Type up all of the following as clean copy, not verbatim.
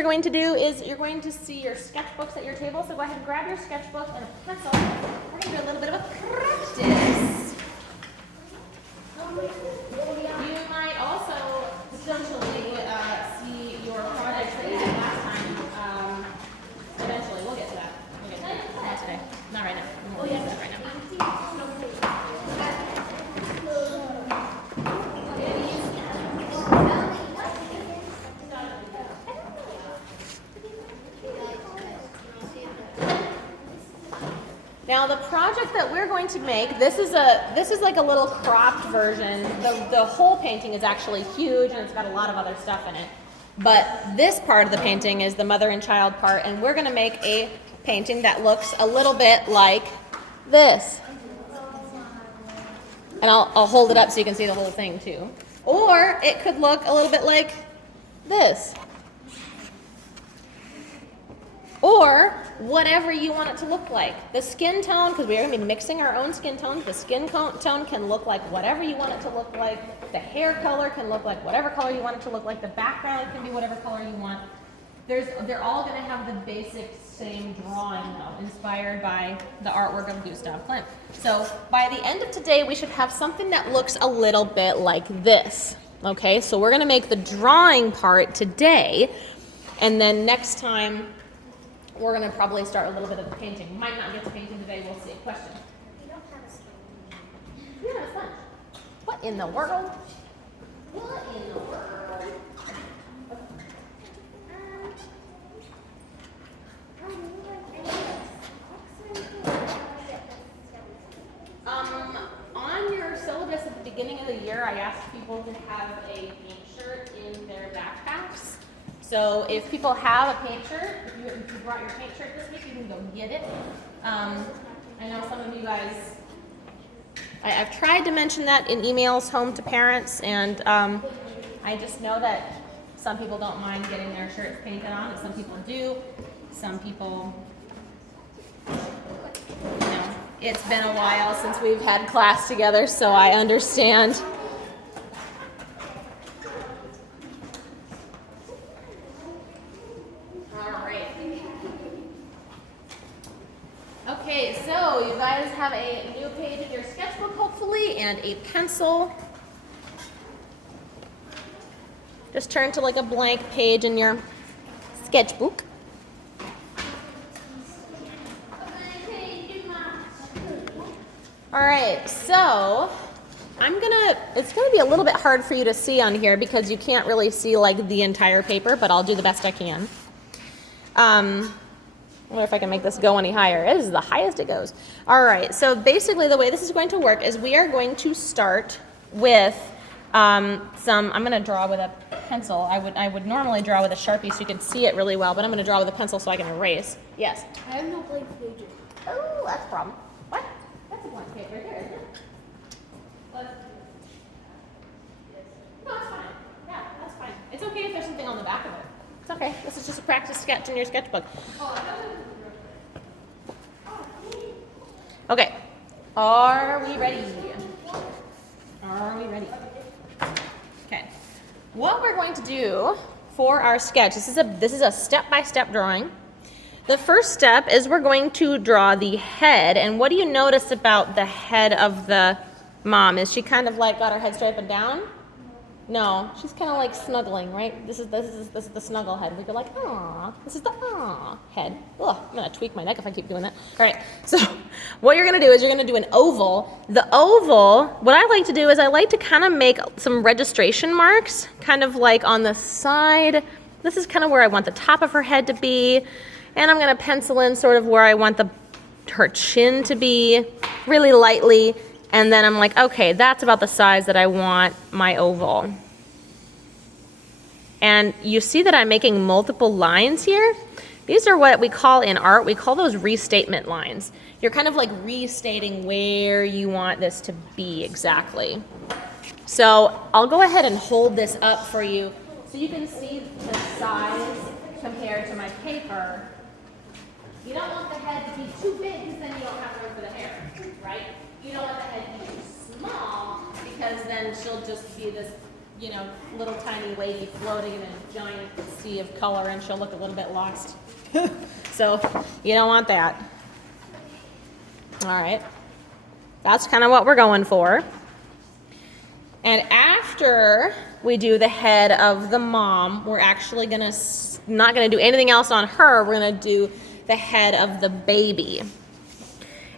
we're going to do is you're going to see your sketchbooks at your table. So go ahead and grab your sketchbook and a pencil. We're going to do a little bit of a practice. You might also potentially see your projects that you did last time. Eventually, we'll get to that. We'll get to that. Not today. Not right now. We'll get to that right now. Now the project that we're going to make, this is like a little cropped version. The whole painting is actually huge and it's got a lot of other stuff in it. But this part of the painting is the mother and child part, and we're going to make a painting that looks a little bit like this. And I'll hold it up so you can see the whole thing too. Or it could look a little bit like this. Or whatever you want it to look like. The skin tone, because we are going to be mixing our own skin tones, the skin tone can look like whatever you want it to look like. The hair color can look like whatever color you want it to look like. The background can be whatever color you want. They're all going to have the basic same drawing, though, inspired by the artwork of Gustav Klimt. So by the end of today, we should have something that looks a little bit like this. Okay, so we're going to make the drawing part today, and then next time, we're going to probably start a little bit of the painting. Might not get to painting today, we'll see. Question? We don't have a sponge. We don't have a sponge. What in the world? What in the world? On your syllabus at the beginning of the year, I asked people to have a paint shirt in their backpacks. So if people have a paint shirt, if you brought your paint shirt this week, you can go get it. I know some of you guys, I've tried to mention that in emails home to parents, and I just know that some people don't mind getting their shirts painted on, and some people do. Some people, you know, it's been a while since we've had class together, so I understand. Okay, so you guys have a new page in your sketchbook, hopefully, and a pencil. Just turn to like a blank page in your sketchbook. All right, so it's gonna be a little bit hard for you to see on here because you can't really see like the entire paper, but I'll do the best I can. I wonder if I can make this go any higher. It is the highest it goes. All right, so basically the way this is going to work is we are going to start with I'm going to draw with a pencil. I would normally draw with a Sharpie so you can see it really well, but I'm going to draw with a pencil so I can erase. Yes? I have no blank pages. Oh, that's a problem. What? That's a blank page right there, isn't it? No, it's fine. Yeah, that's fine. It's okay if there's something on the back of it. It's okay. This is just a practice sketch in your sketchbook. Okay. Are we ready? Are we ready? Okay. What we're going to do for our sketch, this is a step-by-step drawing. The first step is we're going to draw the head, and what do you notice about the head of the mom? Is she kind of like got her head straight up and down? No, she's kind of like snuggling, right? This is the snuggle head. We go like, aw. This is the aw head. Ugh, I'm gonna tweak my neck if I keep doing that. All right, so what you're gonna do is you're gonna do an oval. The oval, what I like to do is I like to kind of make some registration marks, kind of like on the side. This is kind of where I want the top of her head to be, and I'm gonna pencil in sort of where I want her chin to be, really lightly. And then I'm like, okay, that's about the size that I want my oval. And you see that I'm making multiple lines here? These are what we call in art, we call those restatement lines. You're kind of like restating where you want this to be exactly. So I'll go ahead and hold this up for you so you can see the size compared to my paper. You don't want the head to be too big because then you don't have room for the hair, right? You don't want the head to be too small because then she'll just be this you know, little tiny lady floating in a giant sea of color, and she'll look a little bit lost. So you don't want that. All right. That's kind of what we're going for. And after we do the head of the mom, we're actually not gonna do anything else on her. We're gonna do the head of the baby.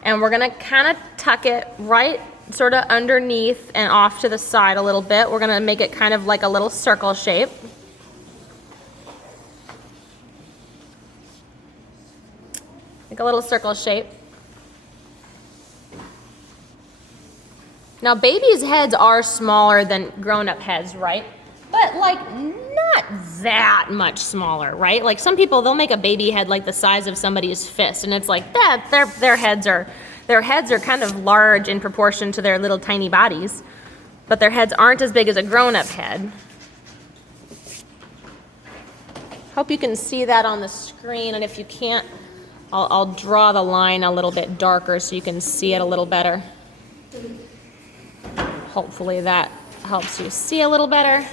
And we're gonna kind of tuck it right sort of underneath and off to the side a little bit. We're gonna make it kind of like a little circle shape. Like a little circle shape. Now, babies' heads are smaller than grown-up heads, right? But like not that much smaller, right? Like some people, they'll make a baby head like the size of somebody's fist, and it's like that. Their heads are kind of large in proportion to their little tiny bodies, but their heads aren't as big as a grown-up head. Hope you can see that on the screen, and if you can't, I'll draw the line a little bit darker so you can see it a little better. Hopefully that helps you see a little better.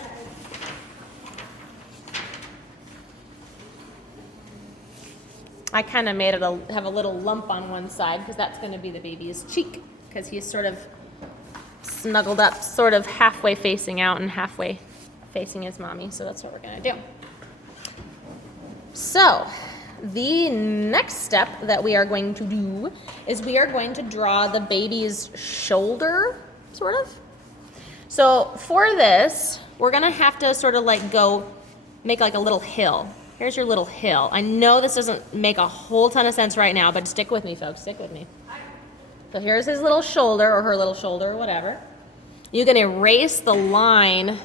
I kind of made it have a little lump on one side because that's going to be the baby's cheek, because he's sort of snuggled up, sort of halfway facing out and halfway facing his mommy. So that's what we're going to do. So the next step that we are going to do is we are going to draw the baby's shoulder, sort of. So for this, we're gonna have to sort of like make like a little hill. Here's your little hill. I know this doesn't make a whole ton of sense right now, but stick with me, folks, stick with me. So here's his little shoulder, or her little shoulder, or whatever. You can erase the line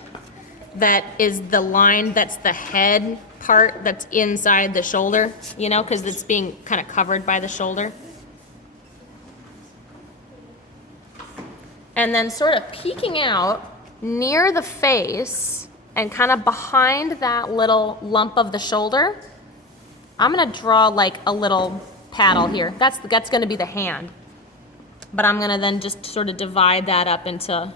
that is the line that's the head part that's inside the shoulder, you know, because it's being kind of covered by the shoulder. And then sort of peeking out near the face and kind of behind that little lump of the shoulder, I'm gonna draw like a little paddle here. That's gonna be the hand. But I'm gonna then just sort of divide that up into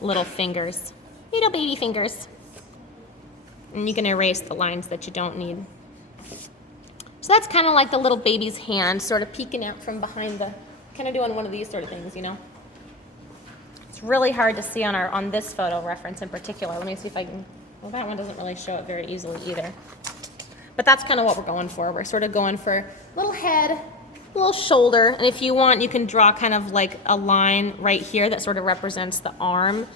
little fingers, little baby fingers. And you can erase the lines that you don't need. So that's kind of like the little baby's hand sort of peeking out from behind kind of doing one of these sort of things, you know? It's really hard to see on this photo reference in particular. Let me see if I can, well, that one doesn't really show it very easily either. But that's kind of what we're going for. We're sort of going for a little head, a little shoulder, and if you want, you can draw kind of like a line right here that sort of represents the arm.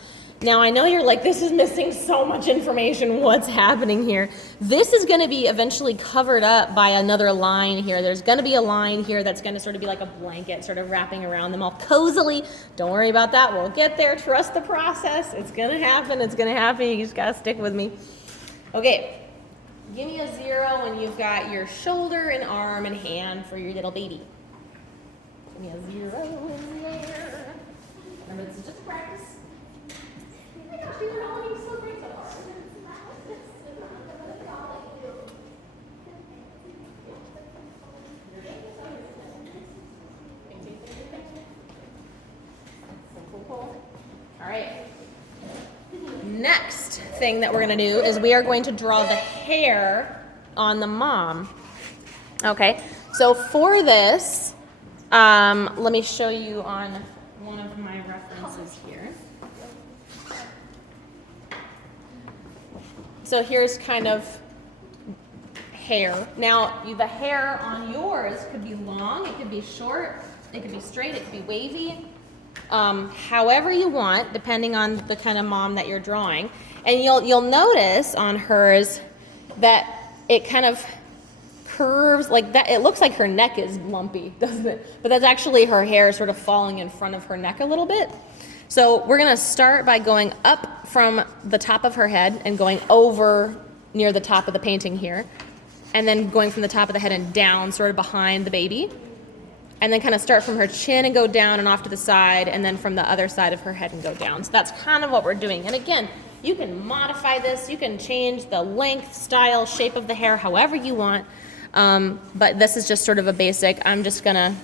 Now, I know you're like, this is missing so much information. What's happening here? This is going to be eventually covered up by another line here. There's going to be a line here that's going to sort of be like a blanket sort of wrapping around them all cozily. Don't worry about that. We'll get there. Trust the process. It's going to happen. It's going to happen. You just got to stick with me. Okay. Give me a 0 when you've got your shoulder and arm and hand for your little baby. Give me a 0 in there. Remember, this is just practice. Oh my gosh, these are all looking so great so far. All right. Next thing that we're going to do is we are going to draw the hair on the mom. Okay, so for this, let me show you on one of my references here. So here's kind of hair. Now, the hair on yours could be long, it could be short, it could be straight, it could be wavy. However you want, depending on the kind of mom that you're drawing. And you'll notice on hers that it kind of curves like that. It looks like her neck is lumpy, doesn't it? But that's actually her hair sort of falling in front of her neck a little bit. So we're gonna start by going up from the top of her head and going over near the top of the painting here. And then going from the top of the head and down sort of behind the baby. And then kind of start from her chin and go down and off to the side, and then from the other side of her head and go down. So that's kind of what we're doing. And again, you can modify this. You can change the length, style, shape of the hair however you want. But this is just sort of a basic. I'm just going to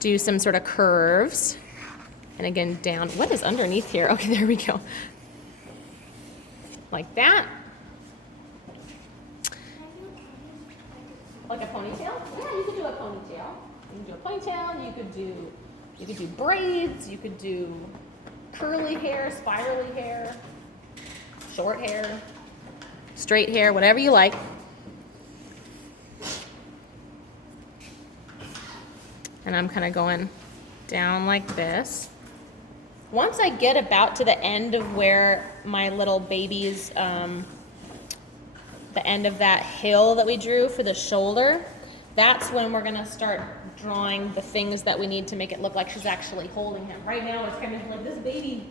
do some sort of curves. And again, down. What is underneath here? Okay, there we go. like that. Like a ponytail? Yeah, you could do a ponytail. You can do a ponytail, you could do braids, you could do curly hair, spirally hair, short hair, straight hair, whatever you like. And I'm kind of going down like this. Once I get about to the end of where my little baby's, the end of that hill that we drew for the shoulder, that's when we're gonna start drawing the things that we need to make it look like she's actually holding him. Right now it's kind of like this baby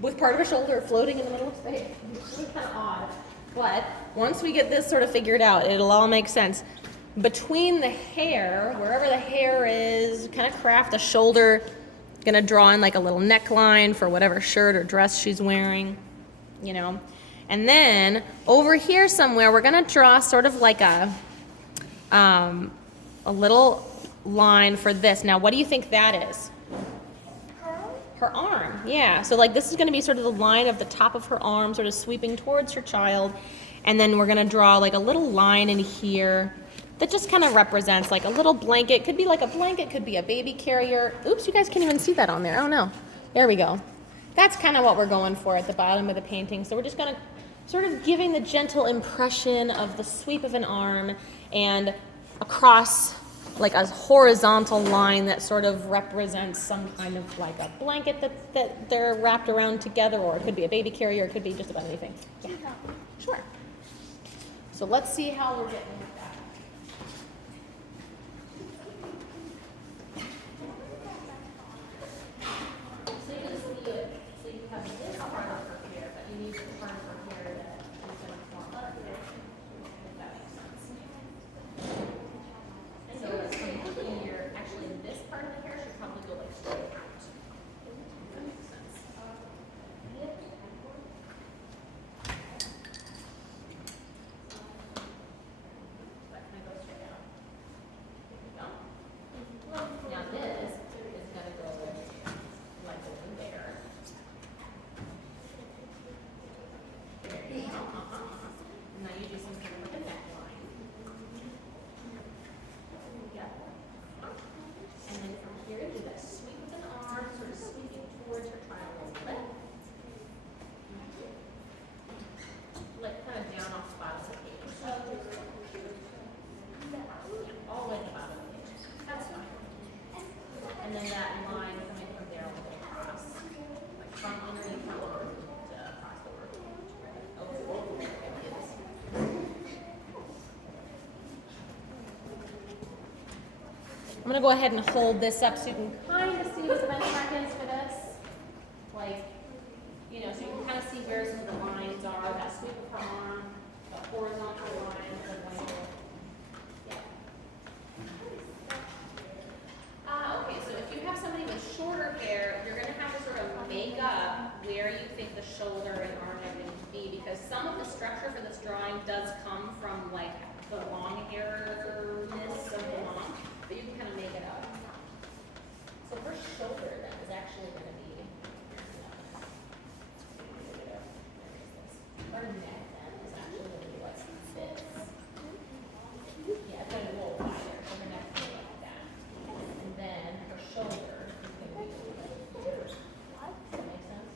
with part of a shoulder floating in the middle of space. It's really kind of odd. But once we get this sort of figured out, it'll all make sense. Between the hair, wherever the hair is, kind of craft the shoulder. Gonna draw in like a little neckline for whatever shirt or dress she's wearing, you know. And then over here somewhere, we're gonna draw sort of like a little line for this. Now, what do you think that is? Her arm, yeah. So like this is gonna be sort of the line of the top of her arm, sort of sweeping towards her child. And then we're gonna draw like a little line in here that just kind of represents like a little blanket. Could be like a blanket, could be a baby carrier. Oops, you guys can't even see that on there. Oh no. There we go. That's kind of what we're going for at the bottom of the painting. So we're just gonna sort of giving the gentle impression of the sweep of an arm and across like a horizontal line that sort of represents some kind of like a blanket that they're wrapped around together, or it could be a baby carrier, it could be just about anything. Yeah. Sure. So let's see how we're getting with that. I'm gonna go ahead and hold this up so you can kind of see what the benchmark is for this. Like, you know, so you can kind of see where some of the lines are, that sweep of her arm, the horizontal line of the blanket. Yeah. Okay, so if you have somebody with shorter hair, you're gonna have to sort of make up where you think the shoulder and arm are going to be, because some of the structure for this drawing does come from like the long hairness of the mom. But you can kind of make it up. So her shoulder then is actually going to be, her neck then is actually going to be like this. Yeah, it's going to be a little wider, so her neck will be like that. And then her shoulder is going to be a little bit here. Does that make sense?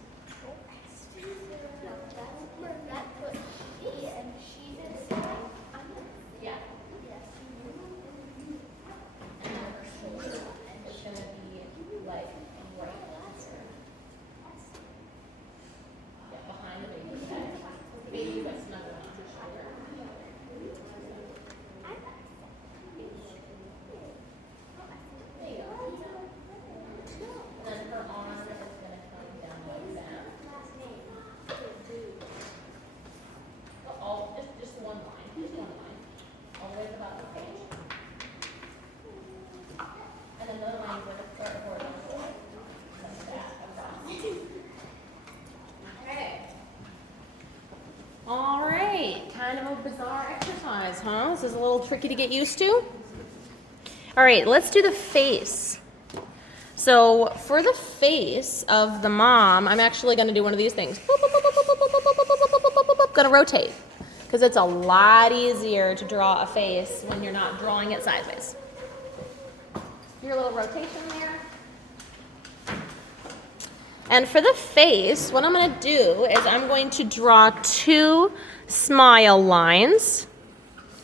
Yeah. Kind of a bizarre exercise, huh? This is a little tricky to get used to. All right, let's do the face. So for the face of the mom, I'm actually going to do one of these things. Go gonna rotate because it's a lot easier to draw a face when you're not drawing it sideways. Your little rotation there. And for the face, what I'm gonna do is I'm going to draw 2 smile lines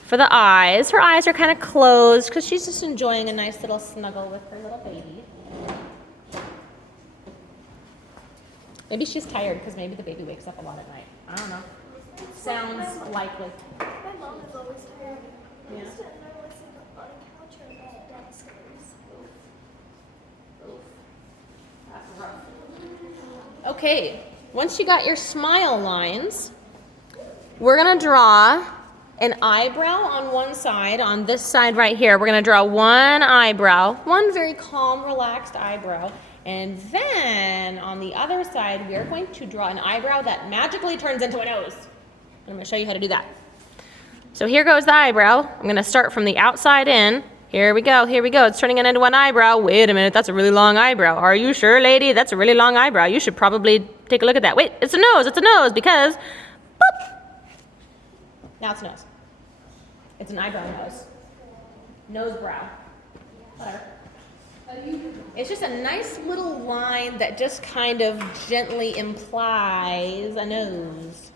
for the eyes. Her eyes are kind of closed because she's just enjoying a nice little snuggle with her little baby. Maybe she's tired because maybe the baby wakes up a lot at night. I don't know. Sounds likely. My mom is always tired. Yeah. I used to never listen on the couch or downstairs. That's rough. Okay, once you got your smile lines, we're gonna draw an eyebrow on one side. On this side right here, we're gonna draw one eyebrow, one very calm, relaxed eyebrow. And then on the other side, we are going to draw an eyebrow that magically turns into a nose. I'm gonna show you how to do that. So here goes the eyebrow. I'm gonna start from the outside in. Here we go, here we go. It's turning it into one eyebrow. Wait a minute, that's a really long eyebrow. Are you sure, lady? That's a really long eyebrow. You should probably take a look at that. Wait, it's a nose because, boop. Now it's a nose. It's an eyebrow nose. Nose brow. Whatever. It's just a nice little line that just kind of gently implies a nose.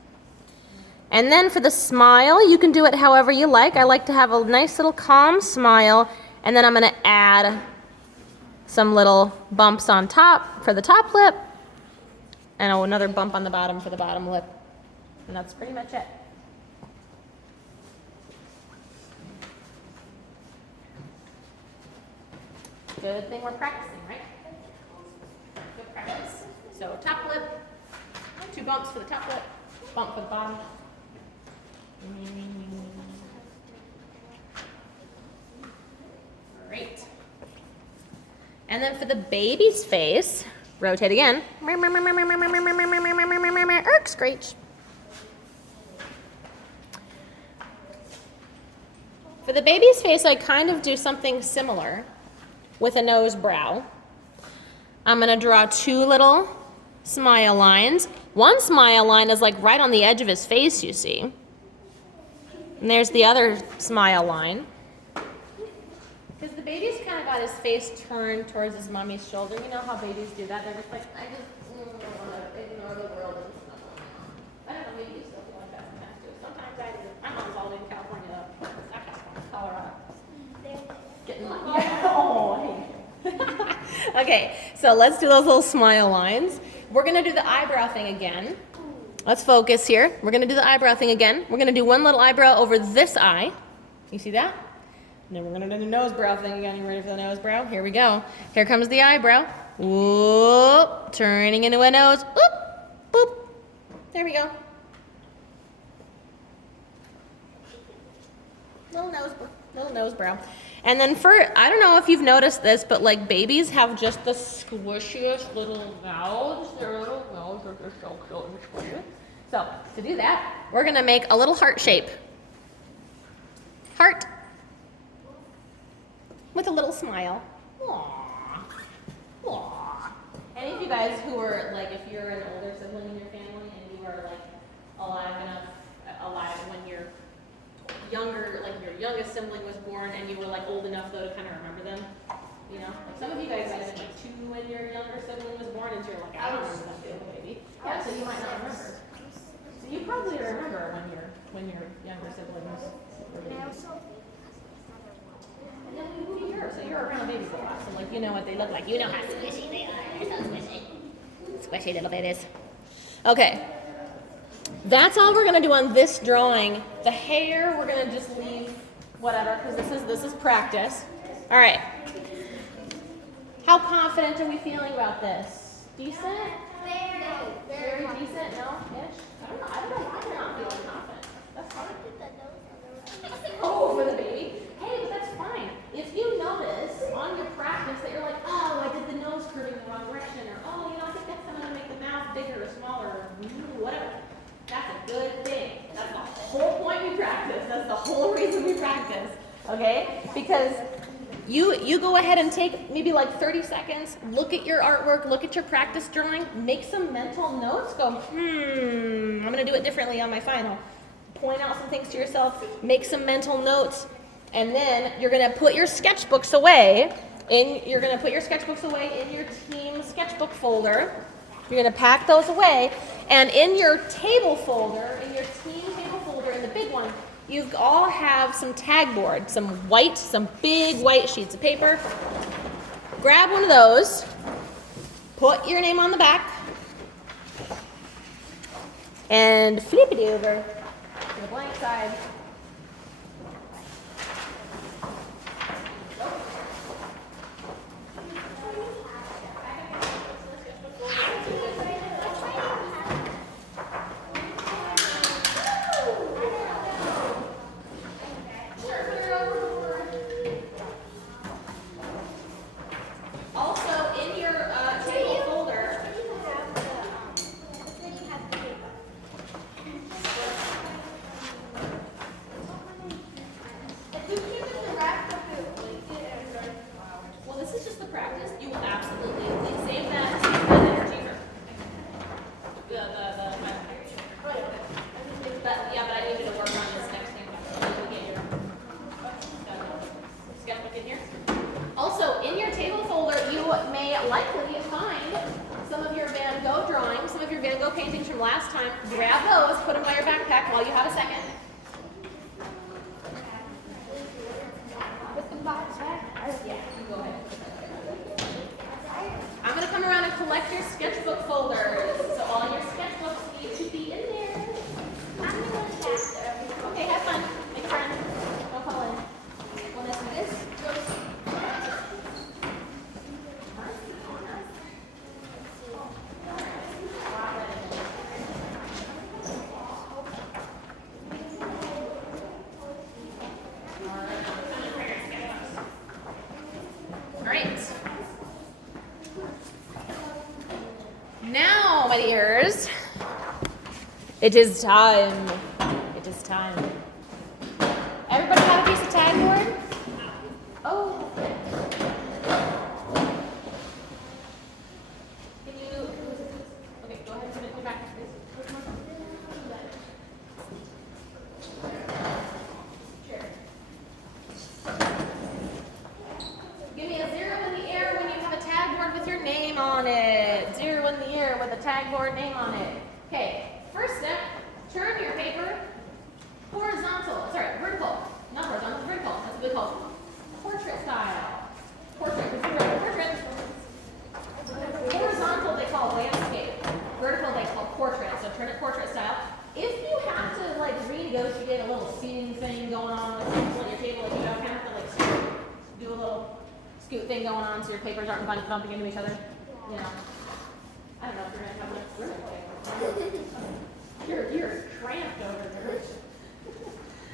And then for the smile, you can do it however you like. I like to have a nice little calm smile, and then I'm gonna add some little bumps on top for the top lip, and another bump on the bottom for the bottom lip. And that's pretty much it. Good thing we're practicing, right? Good practice. So top lip, 2 bumps for the top lip, bump for the bottom. Great. And then for the baby's face, rotate again. Screech. For the baby's face, I kind of do something similar with a nose brow. I'm gonna draw 2 little smile lines. One smile line is like right on the edge of his face, you see. And there's the other smile line. Because the baby's kind of got his face turned towards his mommy's shoulder. You know how babies do that? They're just like, I just want to ignore the world and snuggle. I don't know, maybe you still feel like that sometimes too. Sometimes I do. My mom's all in California though. Not California, Colorado. Getting my, oh, hey. Okay, so let's do those little smile lines. We're gonna do the eyebrow thing again. Let's focus here. We're gonna do the eyebrow thing again. We're gonna do one little eyebrow over this eye. You see that? And then we're gonna do the nose brow thing again. You ready for the nose brow? Here we go. Here comes the eyebrow. Whoop, turning into a nose. Whoop, boop. There we go. Little nose brow. And then for, I don't know if you've noticed this, but like babies have just the squishiest little mouths. Their little mouths are just so cute and squishy. So to do that, we're gonna make a little heart shape. Heart. With a little smile. Aww. Aww. Any of you guys who are like, if you're an older sibling in your family and you are like alive when your younger, like your youngest sibling was born and you were like old enough though to kind of remember them, you know? Like some of you guys had like 2 when your younger sibling was born and you're like, I don't remember that little baby. Yeah, so you might not remember. So you probably remember when your younger siblings were babies. And then you moved here, so you're around babies a lot. So like you know what they look like. You know how squishy they are. They're so squishy. Squishy little babies. Okay. That's all we're gonna do on this drawing. The hair, we're gonna just leave whatever, because this is practice. All right. How confident are we feeling about this? Decent? Very decent? No? Ish? I don't know why you're not feeling confident. That's fine. Oh, for the baby? Hey, but that's fine. If you notice on your practice that you're like, oh, I did the nose curving the wrong direction, or oh, you know, I think that's gonna make the mouth bigger or smaller, or whatever. That's a good thing. That's the whole point we practice. That's the whole reason we practice. Okay? Because You go ahead and take maybe like 30 seconds, look at your artwork, look at your practice drawing, make some mental notes, go, I'm gonna do it differently on my final. Point out some things to yourself, make some mental notes, and then you're gonna put your sketchbooks away. You're gonna put your sketchbooks away in your team sketchbook folder. You're gonna pack those away, and in your table folder, in your team table folder, in the big one, you all have some tag board, some big white sheets of paper. Grab one of those, put your name on the back, and flip it over to the blank side. Paintings from last time. Grab those, put them by your backpack while you have a second. Yeah, go ahead. I'm going to come around and collect your sketchbook folders. So all your sketchbooks need to be in there. Okay, have fun. Make a friend. Don't fall in. Want to do this? Now, my dears, it is time. It is time. Everybody have a piece of tag board? Oh. Can you? Okay, go ahead and put it in your back, please. Sure. Give me a 0 in the air when you have a tag board with your name on it. 0 in the air with a tag board name on it. Okay, first step, turn your paper vertical. Not horizontal, vertical. That's what we call portrait style. Portrait. Horizontal they call landscape. Vertical they call portrait. So turn it portrait style. If you have to like renegotiate a little seating thing going on with people at your table, like you don't have to like do a little scoot thing going on so your papers aren't bumping into each other. You know. I don't know if you're gonna have like room. You're cramped over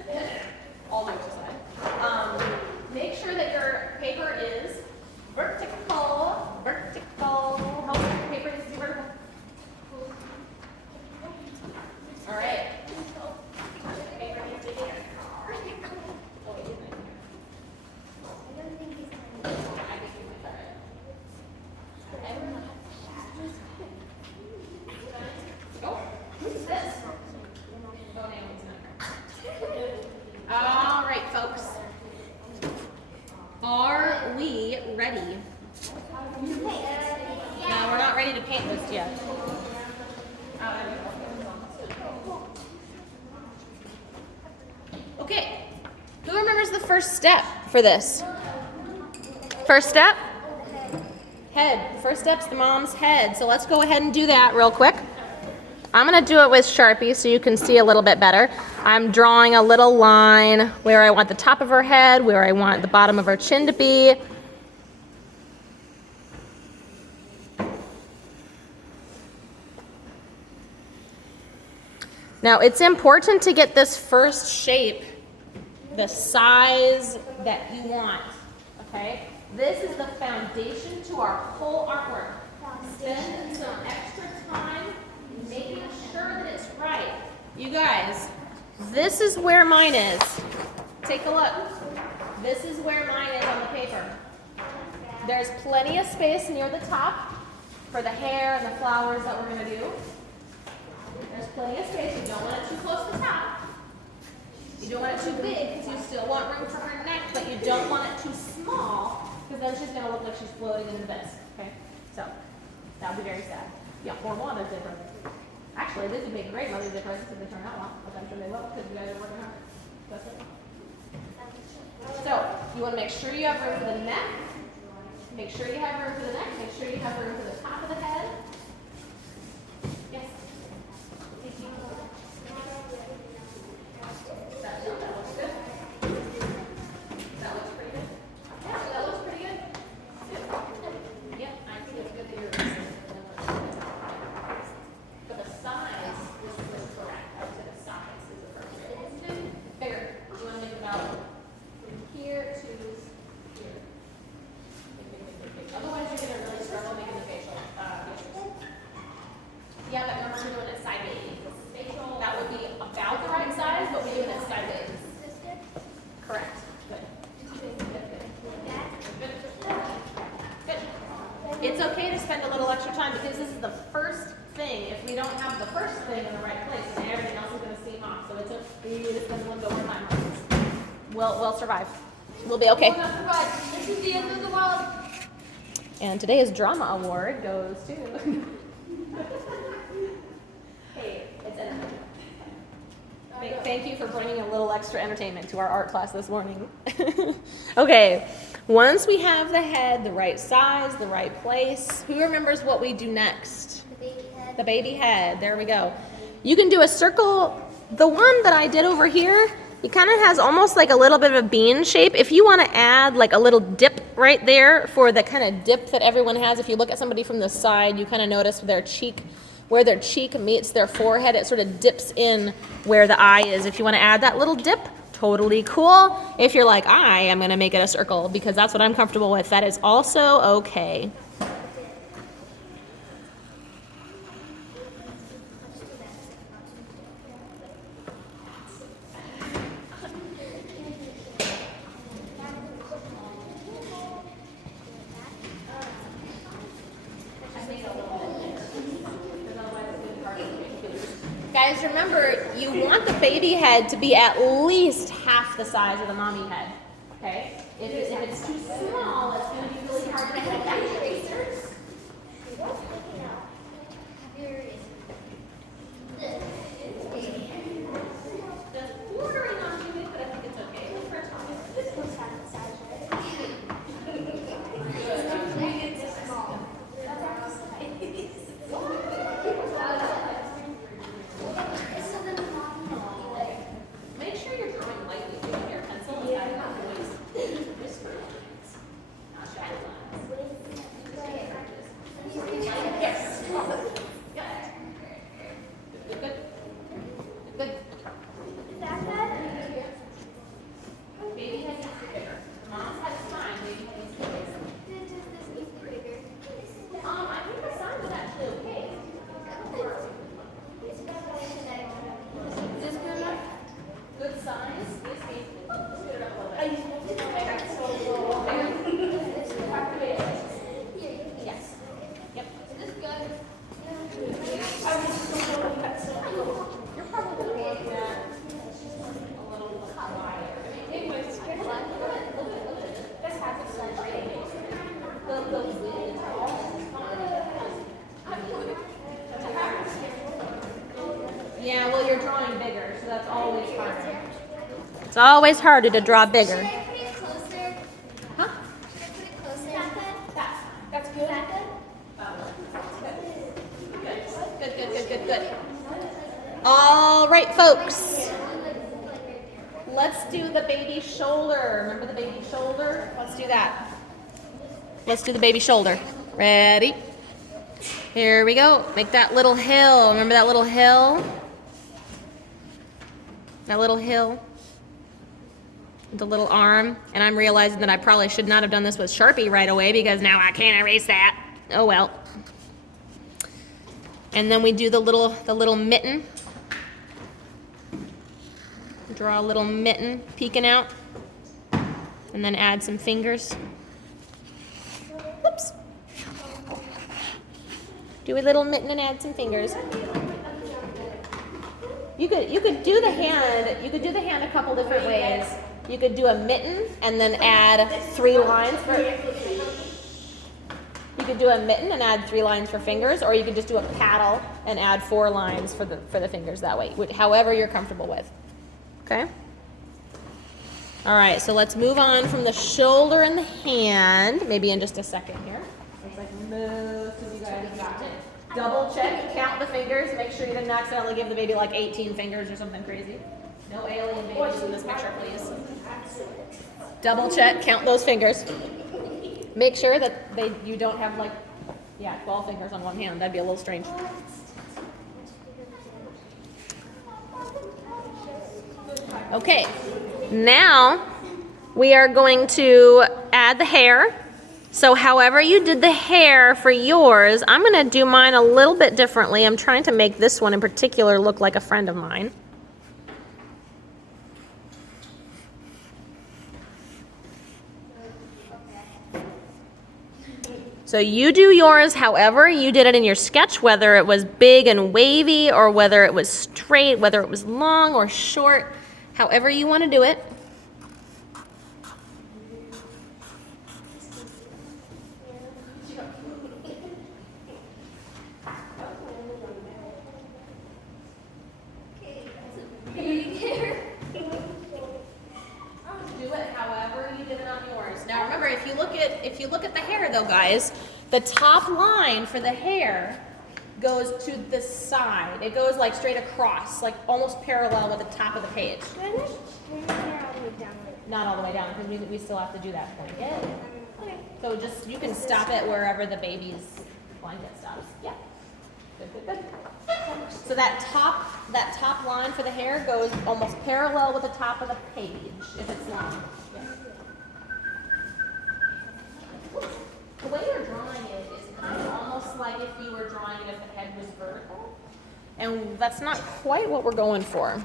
there. All jokes aside. Make sure that your paper is vertical. Help your paper needs to be vertical. All right. Paper needs to be here. Oh, who's this? Oh, Naomi's not. All right, folks. Are we ready? No, we're not ready to paint this yet. Okay. Who remembers the first step for this? First step? Head. First step's the mom's head. So let's go ahead and do that real quick. I'm going to do it with Sharpie so you can see a little bit better. I'm drawing a little line where I want the top of her head, where I want the bottom of her chin to be. Now, it's important to get this first shape the size that you want, okay? This is the foundation to our whole artwork. Spend some extra time making sure that it's right. You guys, this is where mine is. Take a look. this is where mine is on the paper. There's plenty of space near the top for the hair and the flowers that we're going to do. There's plenty of space. You don't want it too close to the top. You don't want it too big because you still want room for her neck, but you don't want it too small because then she's going to look like she's floating into this. Okay? So that would be very sad. Yeah, for Mother's Day present. Actually, this would make a great Mother's Day present if they turn out well, but I'm sure they will because you guys are working hard. That's it. So you want to make sure you have room for the neck. Make sure you have room for the neck. Make sure you have room for the top of the head. Yes. That looks good. That looks pretty good. Yeah, that looks pretty good. Good. Yep, I think it's good that you're but the size is correct. I would say the size is appropriate. Bigger. You want to make about from here to here. Otherwise, you're going to really struggle making the facial features. Yeah, but remember we're doing it sideways. Facial, that would be about the right size, but we're doing it sideways. Correct. Good. Good. It's okay to spend a little extra time because this is the first thing. If we don't have the first thing in the right place, then everything else is going to seem off. So it's okay to spend a little bit more time on this. We'll survive. We'll be okay. This is the end of the world. And today's drama award goes to. Hey, it's entertainment. Thank you for bringing a little extra entertainment to our art class this morning. Okay, once we have the head the right size, the right place, who remembers what we do next? The baby head. The baby head. There we go. You can do a circle. The one that I did over here, it kind of has almost like a little bit of a bean shape. If you want to add like a little dip right there for the kind of dip that everyone has, if you look at somebody from the side, you kind of notice their cheek, where their cheek meets their forehead, it sort of dips in where the eye is. If you want to add that little dip, totally cool. If you're like, I am going to make it a circle because that's what I'm comfortable with, that is also okay. Guys, remember, you want the baby head to be at least half the size of the mommy head, okay? If it's too small, it's going to be really hard to get that tracers. Just bordering on you, but I think it's okay. This one's half the size, right? Make sure you're drawing lightly with your pencil and that always whisper lines, not shadow lines. Yes. Good. Good. Good. Baby head needs to be bigger. Mom's head is fine. Baby head needs to be bigger. I think the size is actually okay. Is this good enough? Good size? Yes, let's get it up a little bit. Yes. Yep. Is this good? You're probably going to look at a little wider. Anyways, look at this has its own rating. The wind yeah, well, you're drawing bigger, so that's always harder. It's always harder to draw bigger. Should I put it closer? Huh? Should I put it closer? That's good. Is that good? Good. All right, folks. Let's do the baby shoulder. Remember the baby shoulder? Let's do that. Let's do the baby shoulder. Ready? Here we go. Make that little hill. Remember that little hill? That little hill? The little arm. And I'm realizing that I probably should not have done this with Sharpie right away because now I can't erase that. Oh well. And then we do the little mitten. Draw a little mitten peeking out. And then add some fingers. Whoops. Do a little mitten and add some fingers. You could do the hand. You could do the hand a couple different ways. You could do a mitten and then add 3 lines for. You could do a mitten and add 3 lines for fingers, or you could just do a paddle and add 4 lines for the fingers that way. However you're comfortable with. Okay. All right. So let's move on from the shoulder and the hand. Maybe in just a second here. Looks like most of you guys got it. Double check, count the fingers, make sure you didn't accidentally give the baby like 18 fingers or something crazy. No alien babies in this picture, please. Double check, count those fingers. Make sure that you don't have 12 fingers on one hand. That'd be a little strange. Okay, now we are going to add the hair. So however you did the hair for yours, I'm going to do mine a little bit differently. I'm trying to make this one in particular look like a friend of mine. So you do yours however you did it in your sketch, whether it was big and wavy or whether it was straight, whether it was long or short, however you want to do it. If you look at the hair though, guys, the top line for the hair goes to the side. It goes like straight across, like almost parallel with the top of the page. Not all the way down, because we still have to do that blanket. So just, you can stop it wherever the baby's blanket stops. Yeah. Good. So that top line for the hair goes almost parallel with the top of the page if it's long. Yeah. The way you're drawing it is kind of almost like if you were drawing it if the head was vertical. And that's not quite what we're going for.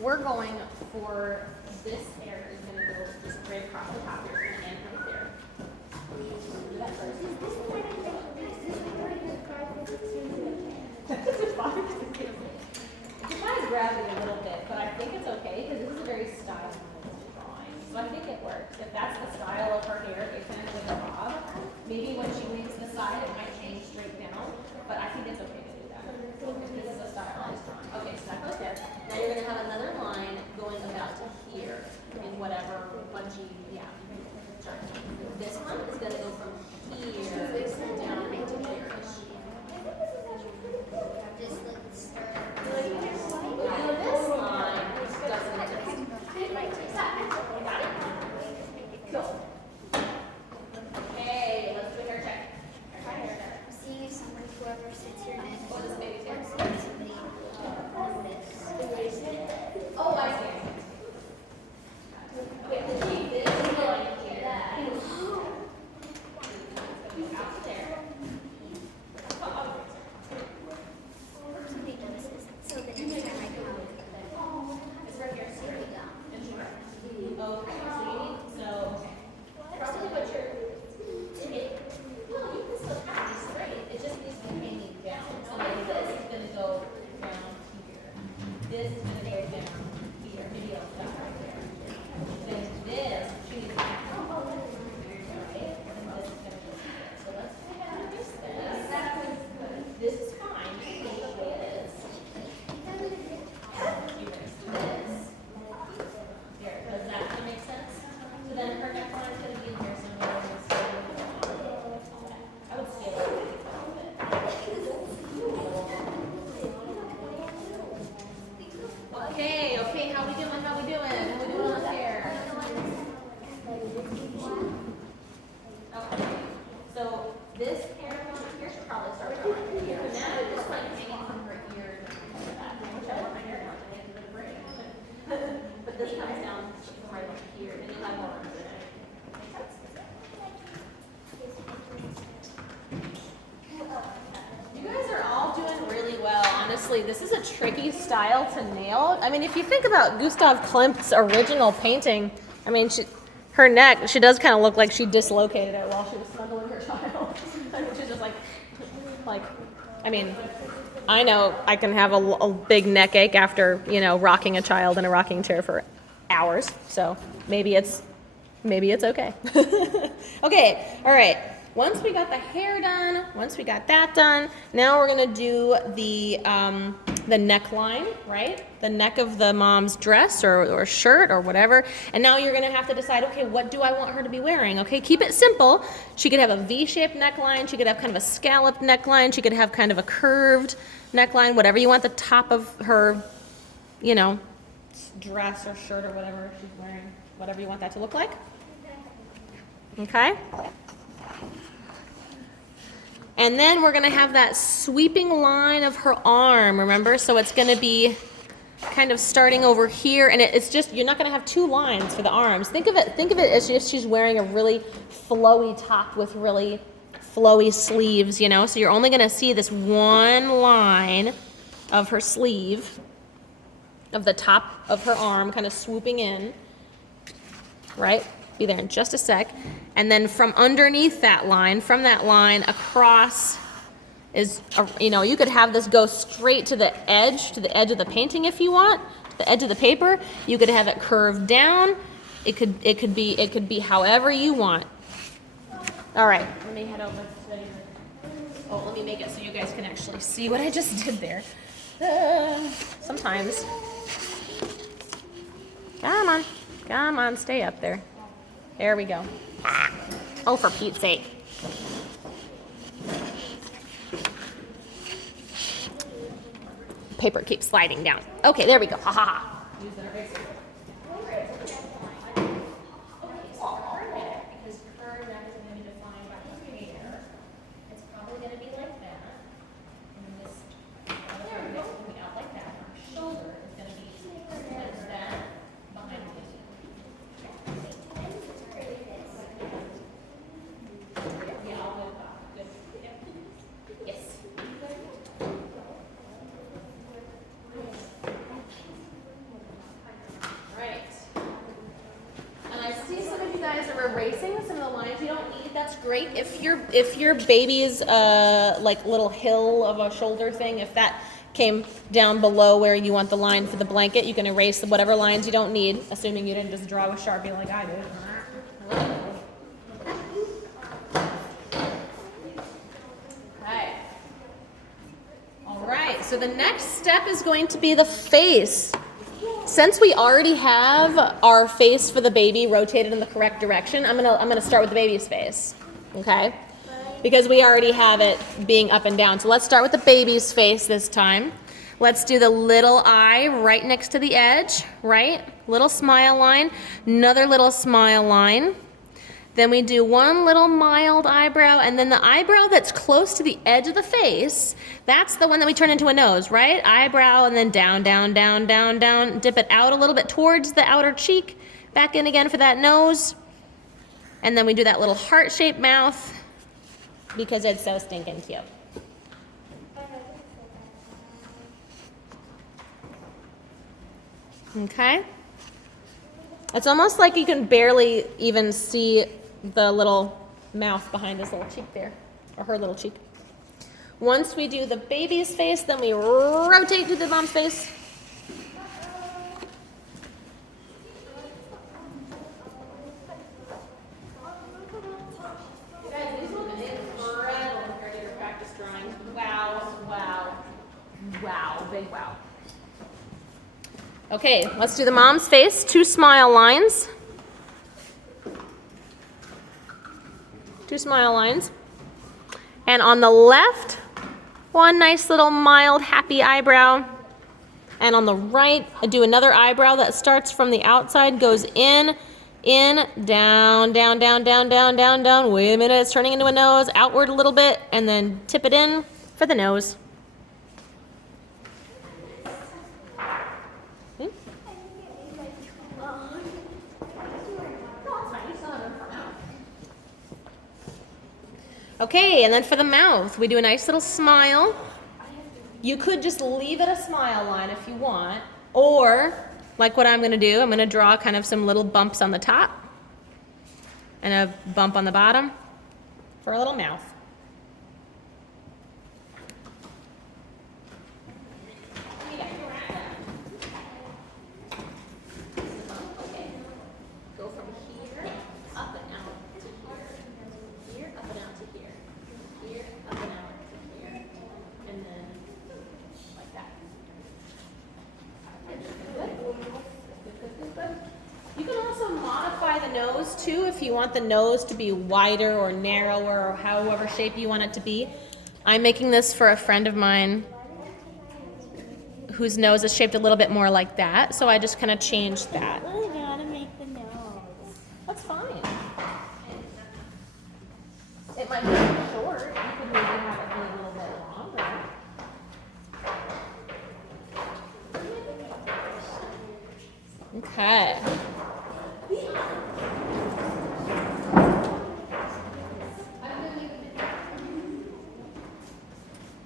We're going for this hair is going to go just straight across the top here and end right there. Do that first. It defies gravity a little bit, but I think it's okay because this is a very stylized drawing. So I think it works. If that's the style of her hair, it's kind of like a bob. Maybe when she leaves the side, it might change straight down, but I think it's okay to do that. This is a stylized drawing. Okay, so that goes there. Now you're going to have another line going about to here in whatever bunchy, yeah. This one is going to go from here down to here. This line doesn't. Got it? Cool. Okay, let's do a hair check. I'm seeing if somebody, whoever sits here next. Oh, this baby's here. Somebody Oh, I see. Okay, the key is going here. Out there. somebody notices. So the next time I come, It's right here. here we go. Okay, so probably what you're, you can still kind of straight, it just needs to be hanging down. So like this is gonna go down here. This is gonna go down here, maybe I'll stop right there. Then this, she needs to right? And this is gonna go here. So let's go ahead and fix this. This is fine, just leave it the way it is. You fix this. Here, does that make sense? So then her neckline is going to be in here somewhere. I would scale it a little bit. Okay, how we doing? How we doing on the hair? Okay, so this hair should probably start right here. Now it's just like hanging from her ear to that. I wish I had my hair down to make it look pretty. But this comes down right up here, and you'll have more room for it. You guys are all doing really well. Honestly, this is a tricky style to nail. I mean, if you think about Gustav Klimt's original painting, I mean, her neck, she does kind of look like she dislocated it while she was snuggling her child. She's just like, I mean, I know I can have a big neck ache after, you know, rocking a child in a rocking chair for hours. So maybe it's okay. Okay, all right. Once we got the hair done, once we got that done, now we're gonna do the neckline, right? The neck of the mom's dress or shirt or whatever. And now you're gonna have to decide, okay, what do I want her to be wearing? Okay, keep it simple. She could have a V-shaped neckline. She could have kind of a scalloped neckline. She could have kind of a curved neckline, whatever you want the top of her, you know, dress or shirt or whatever she's wearing, whatever you want that to look like. Okay? And then we're gonna have that sweeping line of her arm, remember? So it's gonna be kind of starting over here, and it's just, you're not gonna have two lines for the arms. Think of it as if she's wearing a really flowy top with really flowy sleeves, you know? So you're only gonna see this one line of her sleeve, of the top of her arm, kind of swooping in, right? Be there in just a sec. And then from underneath that line, from that line across is, you know, you could have this go straight to the edge of the painting if you want, to the edge of the paper. You could have it curved down. It could be however you want. All right, let me head over to let me make it so you guys can actually see what I just did there. Sometimes. Come on, stay up there. There we go. Oh, for Pete's sake. Paper keeps sliding down. Okay, there we go. Ha ha ha. Use the eraser. Because her neck is going to be defined by her hair. It's probably going to be like that. And this coming out like that. Her shoulder is going to be like that behind the erasing some of the lines you don't need. That's great. If your baby's like little hill of a shoulder thing, if that came down below where you want the line for the blanket, you can erase whatever lines you don't need, assuming you didn't just draw with Sharpie like I did. Okay. All right. So the next step is going to be the face. Since we already have our face for the baby rotated in the correct direction, I'm gonna start with the baby's face, okay? Because we already have it being up and down. So let's start with the baby's face this time. Let's do the little eye right next to the edge, right? Little smile line, another little smile line. Then we do one little mild eyebrow, and then the eyebrow that's close to the edge of the face, that's the one that we turn into a nose, right? Eyebrow, and then down, down, down, down, down. Dip it out a little bit towards the outer cheek. Back in again for that nose. And then we do that little heart-shaped mouth because it's so stinking cute. Okay? It's almost like you can barely even see the little mouth behind his little cheek there, or her little cheek. Once we do the baby's face, then we rotate to the mom's face. Guys, these look incredible compared to your practice drawings. Wow, wow, wow, big wow. Okay, let's do the mom's face. 2 smile lines. 2 smile lines. And on the left, one nice little mild happy eyebrow. And on the right, I do another eyebrow that starts from the outside, goes in, down, down, down, down, down, down, down. Wait a minute, it's turning into a nose, outward a little bit, and then tip it in for the nose. Okay, and then for the mouth, we do a nice little smile. You could just leave it a smile line if you want, or like what I'm gonna do, I'm gonna draw kind of some little bumps on the top. and a bump on the bottom for a little mouth. Go from here, up and out to here, up and out to here, up and out to here, and then like that. Good. You can also modify the nose too if you want the nose to be wider or narrower or however shape you want it to be. I'm making this for a friend of mine whose nose is shaped a little bit more like that, so I just kind of changed that. I gotta make the nose. That's fine. It might be short. You could maybe have it be a little bit longer. Okay.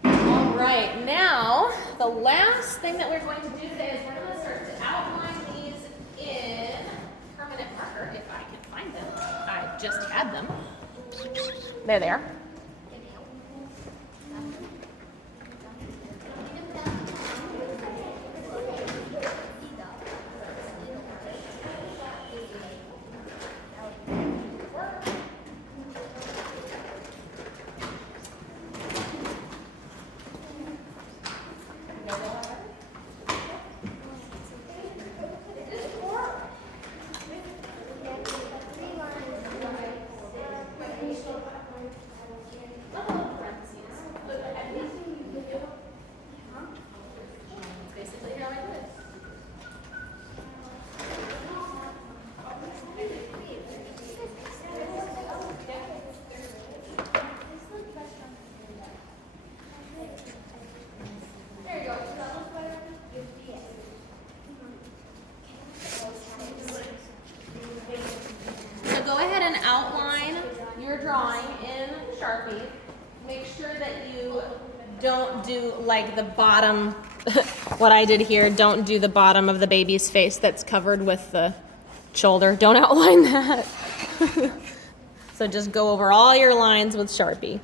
All right, now the last thing that we're going to do today is we're going to start to outline these in permanent marker, if I can find them. I just had them. There they are. Basically how I do it. There you go. So go ahead and outline your drawing in Sharpie. Make sure that you don't do like the bottom, what I did here, don't do the bottom of the baby's face that's covered with the shoulder. Don't outline that. So just go over all your lines with Sharpie.